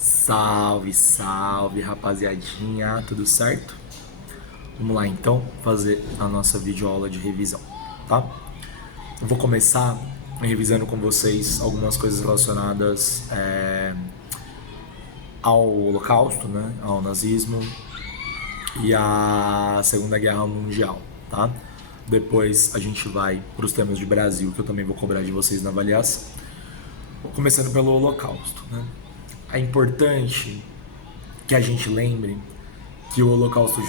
Salve, salve, rapaziadinha, tudo certo? Vamos lá então fazer a nossa videoaula de revisão, tá? Eu vou começar revisando com vocês algumas coisas relacionadas ao Holocausto, né? Ao nazismo e à Segunda Guerra Mundial, tá? Depois a gente vai para os temas de Brasil, que eu também vou cobrar de vocês na avaliação. Começando pelo Holocausto, né? É importante que a gente lembre que o Holocausto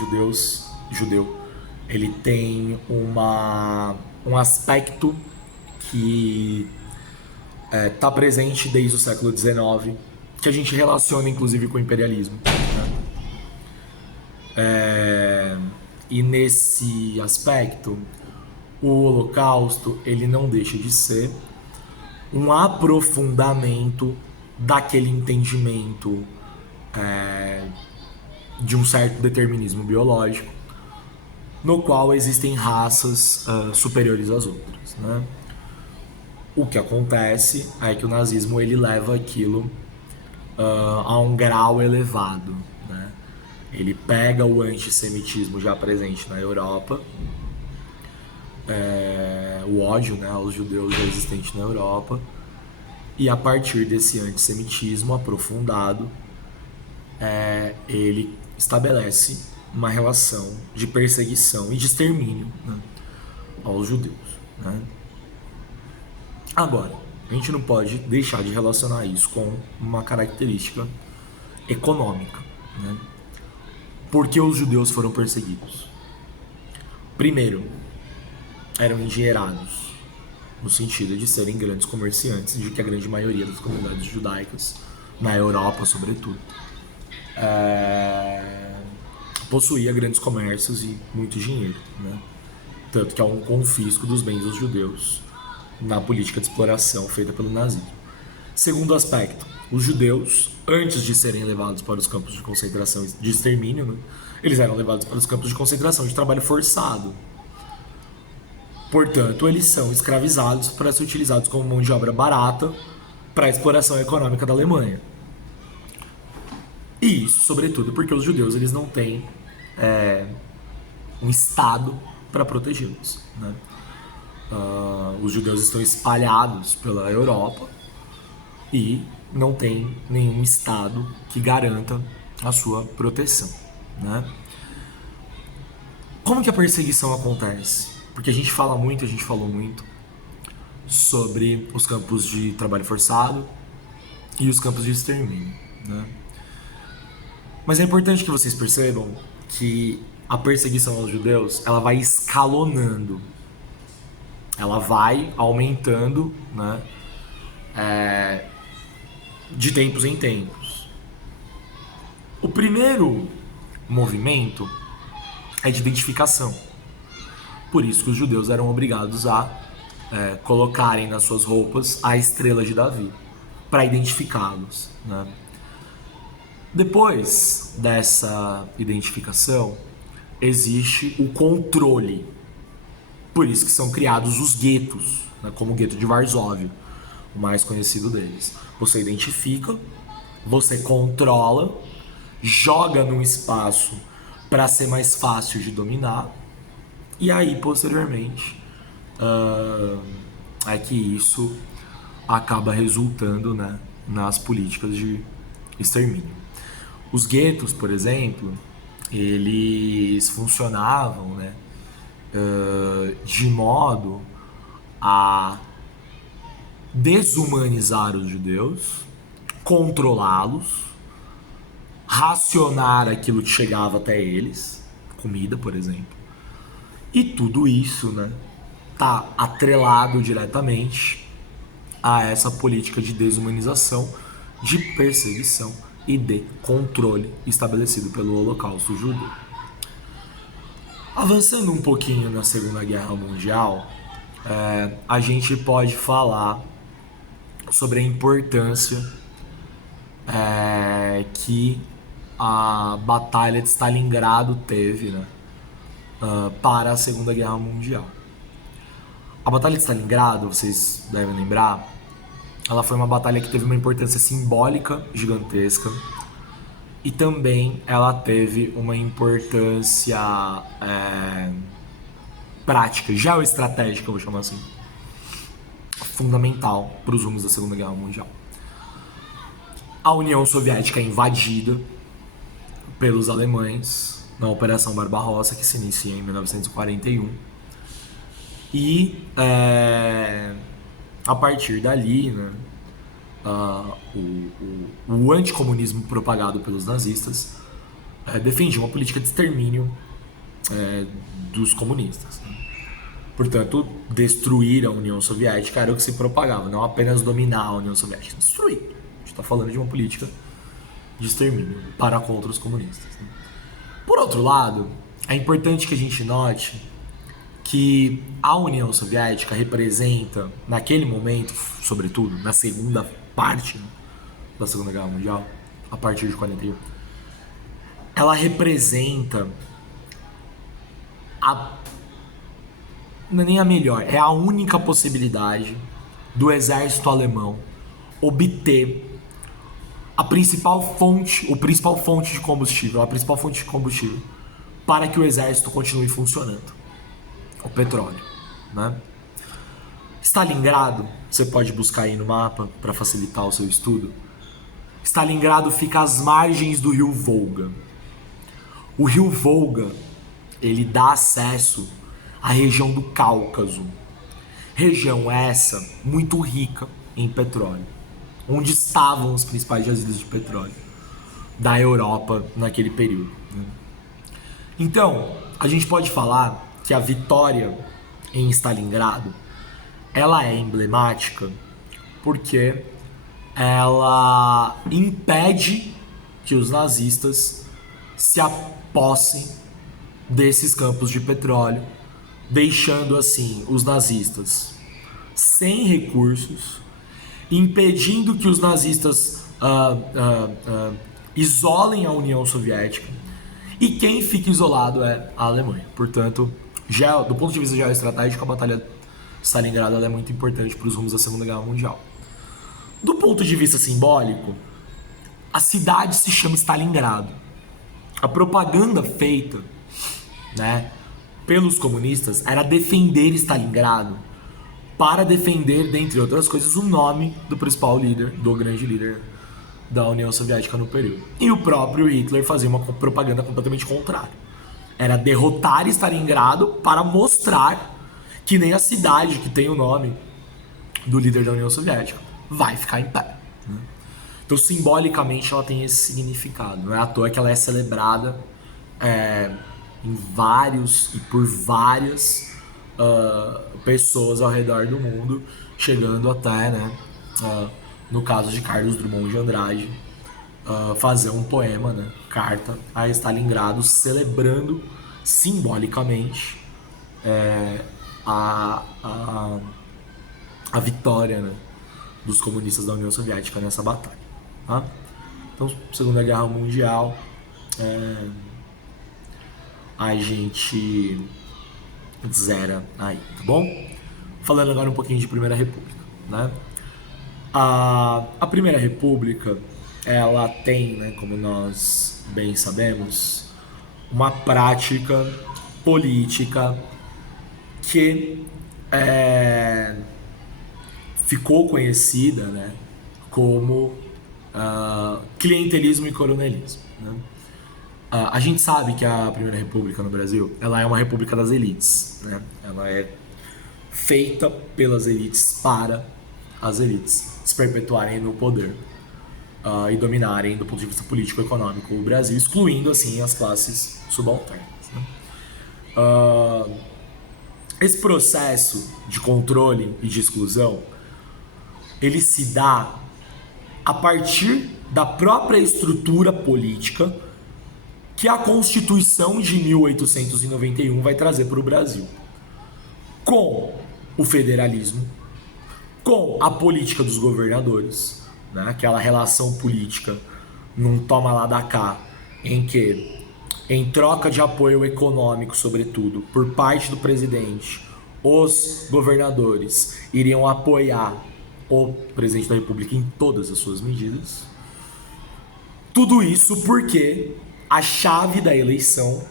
judeu, ele tem um aspecto que está presente desde o século XIX, que a gente relaciona inclusive com o imperialismo. Né? E nesse aspecto, o Holocausto ele não deixa de ser um aprofundamento daquele entendimento de um certo determinismo biológico, no qual existem raças superiores às outras, né? O que acontece é que o nazismo ele leva aquilo a um grau elevado, né? Ele pega o antissemitismo já presente na Europa, o ódio, né, aos judeus já existente na Europa, e a partir desse antissemitismo aprofundado, ele estabelece uma relação de perseguição e de extermínio, né, aos judeus. Né? Agora, a gente não pode deixar de relacionar isso com uma característica econômica. Né? Por que os judeus foram perseguidos? Primeiro, eram endinheirados, no sentido de serem grandes comerciantes, de que a grande maioria das comunidades judaicas, na Europa sobretudo, possuía grandes comércios e muito dinheiro. Né? Tanto que há um confisco dos bens dos judeus na política de exploração feita pelo nazismo. Segundo aspecto, os judeus, antes de serem levados para os campos de concentração de extermínio, né, eles eram levados para os campos de concentração de trabalho forçado. Portanto, eles são escravizados para ser utilizados como mão de obra barata para a exploração econômica da Alemanha. E isso, sobretudo, porque os judeus eles não têm um Estado para protegê-los. Né? Os judeus estão espalhados pela Europa e não tem nenhum Estado que garanta a sua proteção. Né? Como que a perseguição acontece? Porque a gente falou muito sobre os campos de trabalho forçado e os campos de extermínio. Né? Mas é importante que vocês percebam que a perseguição aos judeus ela vai escalonando, ela vai aumentando, né, de tempos em tempos. O primeiro movimento é de identificação. Por isso que os judeus eram obrigados a colocarem nas suas roupas a estrela de Davi, para identificá-los. Né? Depois dessa identificação, existe o controle. Por isso que são criados os guetos, né, como o gueto de Varsóvia, o mais conhecido deles. Você identifica, você controla, joga num espaço para ser mais fácil de dominar, e aí, posteriormente, é que isso acaba resultando, né, nas políticas de extermínio. Os guetos, por exemplo, eles funcionavam, né, de modo a desumanizar os judeus, controlá-los, racionar aquilo que chegava até eles, comida, por exemplo. E tudo isso, né, tá atrelado diretamente a essa política de desumanização, de perseguição e de controle estabelecido pelo Holocausto judeu. Avançando um pouquinho na Segunda Guerra Mundial, a gente pode falar sobre a importância que a Batalha de Stalingrado teve, né, para a Segunda Guerra Mundial. A Batalha de Stalingrado, vocês devem lembrar, ela foi uma batalha que teve uma importância simbólica gigantesca e também ela teve uma importância prática, geoestratégica, eu vou chamar assim, fundamental para os rumos da Segunda Guerra Mundial. A União Soviética é invadida pelos alemães na Operação Barbarossa, que se inicia em 1941. E a partir dali, né, o anticomunismo propagado pelos nazistas defendia uma política de extermínio dos comunistas. Né? Portanto, destruir a União Soviética era o que se propagava, não apenas dominar a União Soviética, destruir. A gente está falando de uma política de extermínio para contra os comunistas. Né? Por outro lado, é importante que a gente note que a União Soviética representa, naquele momento, sobretudo na segunda parte da Segunda Guerra Mundial, a partir de 41, ela representa não é nem a melhor, é a única possibilidade do exército alemão obter a principal fonte de combustível para que o exército continue funcionando, o petróleo, né? Stalingrado, você pode buscar aí no mapa para facilitar o seu estudo. Stalingrado fica às margens do rio Volga. O rio Volga, ele dá acesso à região do Cáucaso. Região essa muito rica em petróleo, onde estavam os principais jazidas de petróleo da Europa naquele período. Então, a gente pode falar que a vitória em Stalingrado, ela é emblemática porque ela impede que os nazistas se apossem desses campos de petróleo, deixando assim os nazistas sem recursos, impedindo que os nazistas isolem a União Soviética, e quem fica isolado é a Alemanha. Portanto, do ponto de vista geoestratégico, a Batalha de Stalingrado é muito importante para os rumos da Segunda Guerra Mundial. Do ponto de vista simbólico, a cidade se chama Stalingrado. A propaganda feita, né, pelos comunistas era defender Stalingrado para defender, dentre outras coisas, o nome do principal líder, do grande líder da União Soviética no período. E o próprio Hitler fazia uma propaganda completamente contrária. Era derrotar Stalingrado para mostrar que nem a cidade que tem o nome do líder da União Soviética vai ficar em pé. Então, simbolicamente, ela tem esse significado. Não é à toa que ela é celebrada em vários e por várias pessoas ao redor do mundo, chegando até, né, no caso de Carlos Drummond de Andrade, fazer um poema, né, carta a Stalingrado, celebrando simbolicamente a vitória, né, dos comunistas da União Soviética nessa batalha. Tá? Então, Segunda Guerra Mundial, a gente zera aí, tá bom? Falando agora um pouquinho de Primeira República, né? A Primeira República, ela tem, né, como nós bem sabemos, uma prática política que ficou conhecida, né, como clientelismo e coronelismo, né? A gente sabe que a Primeira República no Brasil, ela é uma república das elites, né? Ela é feita pelas elites para as elites se perpetuarem no poder e dominarem do ponto de vista político-econômico o Brasil, excluindo assim as classes subalternas, né? Esse processo de controle e de exclusão, ele se dá a partir da própria estrutura política que a Constituição de 1891 vai trazer para o Brasil. Com o federalismo, com a política dos governadores, né? Aquela relação política num toma lá da cá, em que, em troca de apoio econômico, sobretudo, por parte do presidente, os governadores iriam apoiar o presidente da República em todas as suas medidas. Tudo isso porque a chave da eleição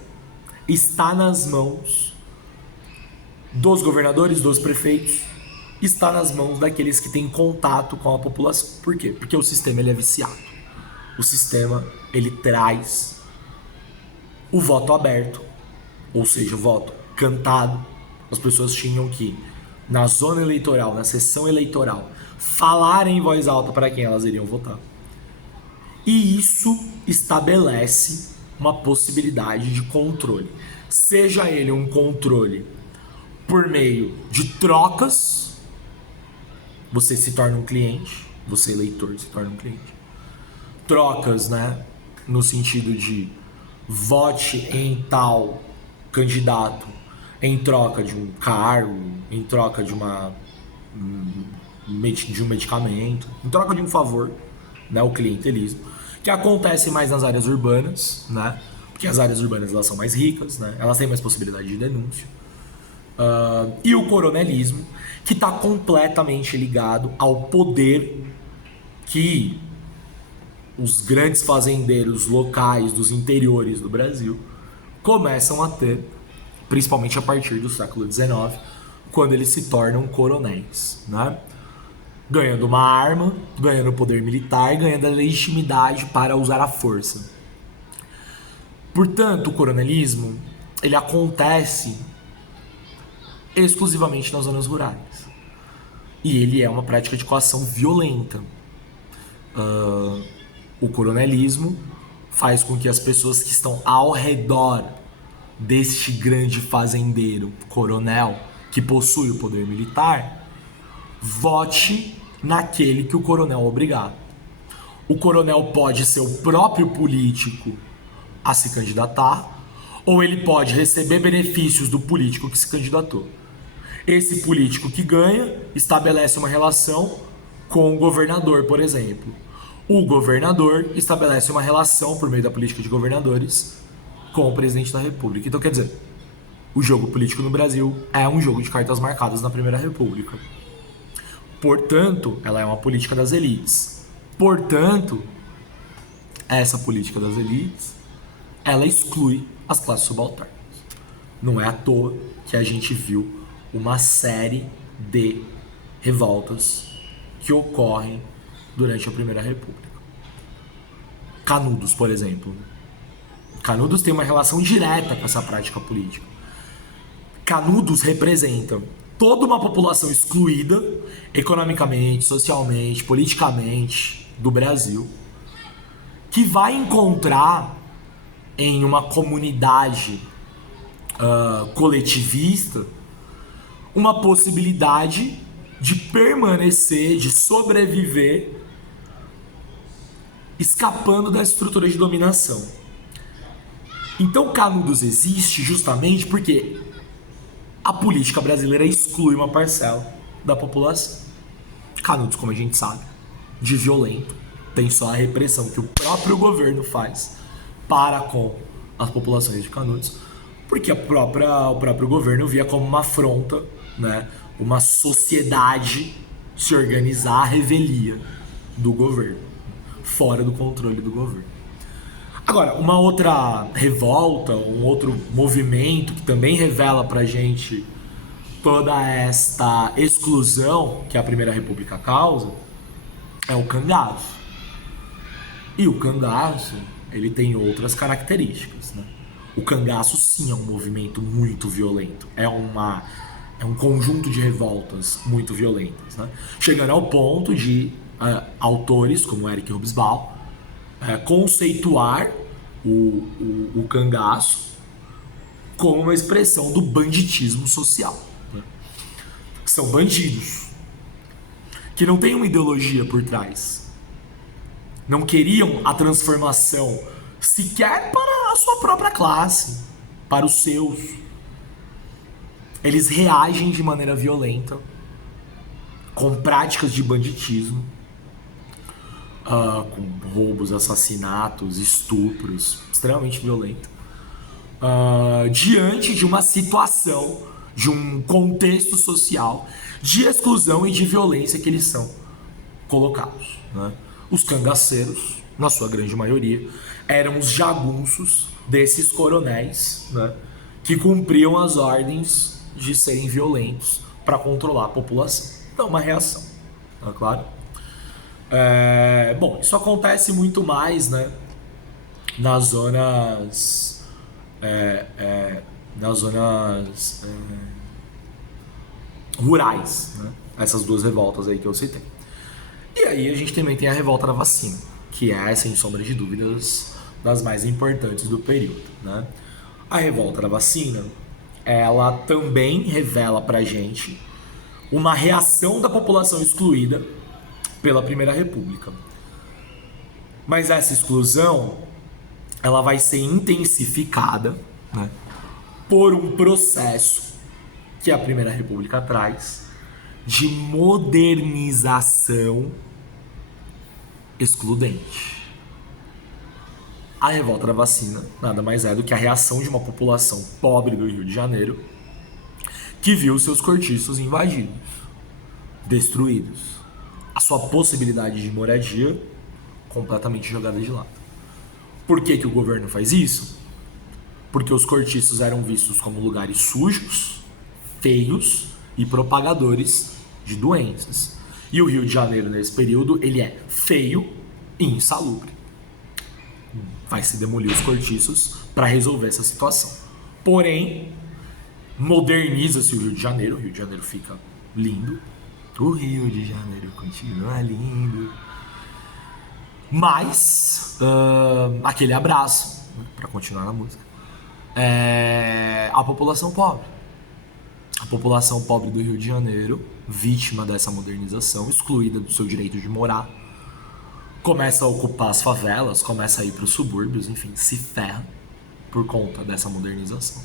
está nas mãos dos governadores, dos prefeitos, está nas mãos daqueles que têm contato com a população. Por quê? Porque o sistema ele é viciado. O sistema ele traz o voto aberto, ou seja, o voto cantado. As pessoas tinham que, na zona eleitoral, na sessão eleitoral, falar em voz alta para quem elas iriam votar. E isso estabelece uma possibilidade de controle. Seja ele um controle por meio de trocas, você se torna um cliente, você eleitor se torna um cliente. Trocas, né, no sentido de vote em tal candidato em troca de um cargo, em troca de um medicamento, em troca de um favor, né, o clientelismo, que acontece mais nas áreas urbanas, né, porque as áreas urbanas elas são mais ricas, né, elas têm mais possibilidade de denúncia. E o coronelismo, que está completamente ligado ao poder que os grandes fazendeiros locais dos interiores do Brasil começam a ter, principalmente a partir do século XIX, quando eles se tornam coronéis, né? Ganhando uma arma, ganhando poder militar, ganhando a legitimidade para usar a força. Portanto, o coronelismo ele acontece exclusivamente nas zonas rurais. E ele é uma prática de coação violenta. O coronelismo faz com que as pessoas que estão ao redor deste grande fazendeiro coronel que possui o poder militar vote naquele que o coronel obrigar. O coronel pode ser o próprio político a se candidatar, ou ele pode receber benefícios do político que se candidatou. Esse político que ganha estabelece uma relação com o governador, por exemplo. O governador estabelece uma relação, por meio da política de governadores, com o presidente da República. Então, quer dizer, o jogo político no Brasil é um jogo de cartas marcadas na Primeira República. Portanto, ela é uma política das elites. Portanto, essa política das elites, ela exclui as classes subalternas. Não é à toa que a gente viu uma série de revoltas que ocorrem durante a Primeira República. Canudos, por exemplo. Canudos tem uma relação direta com essa prática política. Canudos representam toda uma população excluída economicamente, socialmente, politicamente do Brasil, que vai encontrar em uma comunidade coletivista uma possibilidade de permanecer, de sobreviver, escapando da estrutura de dominação. Então, Canudos existe justamente porque a política brasileira exclui uma parcela da população. Canudos, como a gente sabe, de violento, tem só a repressão que o próprio governo faz para com as populações de Canudos, porque o próprio governo via como uma afronta, né, uma sociedade se organizar à revelia do governo, fora do controle do governo. Agora, uma outra revolta, um outro movimento que também revela pra gente toda esta exclusão que a Primeira República causa é o cangaço. E o cangaço, ele tem outras características, né? O cangaço sim é um movimento muito violento, é um conjunto de revoltas muito violentas, né? Chegando ao ponto de autores como Eric Hobsbawm conceituar o cangaço como uma expressão do banditismo social, né? São bandidos que não têm uma ideologia por trás, não queriam a transformação sequer para a sua própria classe, para os seus. Eles reagem de maneira violenta com práticas de banditismo, com roubos, assassinatos, estupros, extremamente violento, diante de uma situação, de um contexto social de exclusão e de violência que eles são colocados, né? Os cangaceiros, na sua grande maioria, eram os jagunços desses coronéis, né, que cumpriam as ordens de serem violentos para controlar a população. Então, uma reação, tá claro? Bom, isso acontece muito mais, né, nas zonas, nas zonas rurais, né? Essas duas revoltas aí que eu citei. E aí a gente também tem a revolta da vacina, que é, sem sombra de dúvidas, das mais importantes do período, né? A revolta da vacina, ela também revela pra gente uma reação da população excluída pela Primeira República. Mas essa exclusão, ela vai ser intensificada, né, por um processo que a Primeira República traz de modernização excludente. A revolta da vacina nada mais é do que a reação de uma população pobre do Rio de Janeiro que viu seus cortiços invadidos, destruídos, a sua possibilidade de moradia completamente jogada de lado. Por que que o governo faz isso? Porque os cortiços eram vistos como lugares sujos, feios e propagadores de doenças. E o Rio de Janeiro, nesse período, ele é feio e insalubre. Vai se demolir os cortiços para resolver essa situação. Porém, moderniza-se o Rio de Janeiro fica lindo. O Rio de Janeiro continua lindo. Mas, aquele abraço, né, para continuar na música, a população pobre. A população pobre do Rio de Janeiro, vítima dessa modernização, excluída do seu direito de morar, começa a ocupar as favelas, começa a ir para os subúrbios, enfim, se ferra por conta dessa modernização.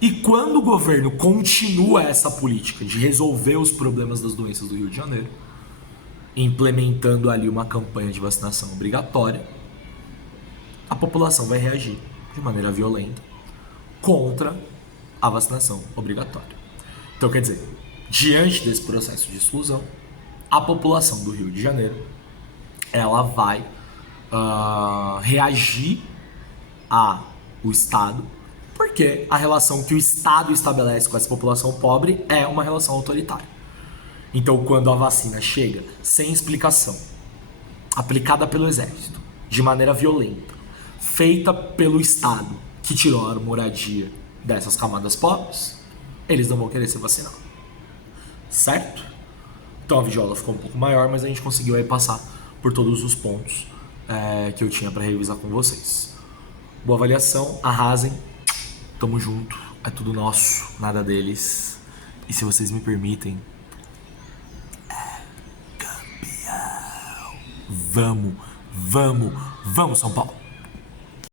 E quando o governo continua essa política de resolver os problemas das doenças do Rio de Janeiro, implementando ali uma campanha de vacinação obrigatória, a população vai reagir de maneira violenta contra a vacinação obrigatória. Então, quer dizer, diante desse processo de exclusão, a população do Rio de Janeiro, ela vai reagir ao Estado, porque a relação que o Estado estabelece com essa população pobre é uma relação autoritária. Então, quando a vacina chega sem explicação, aplicada pelo Exército, de maneira violenta, feita pelo Estado, que tirou a moradia dessas camadas pobres, eles não vão querer ser vacinados. Certo? Então a videoaula ficou um pouco maior, mas a gente conseguiu aí passar por todos os pontos que eu tinha para revisar com vocês. Boa avaliação, arrasem, tamo junto, é tudo nosso, nada deles. E se vocês me permitem, campeão! Vamos, São Paulo!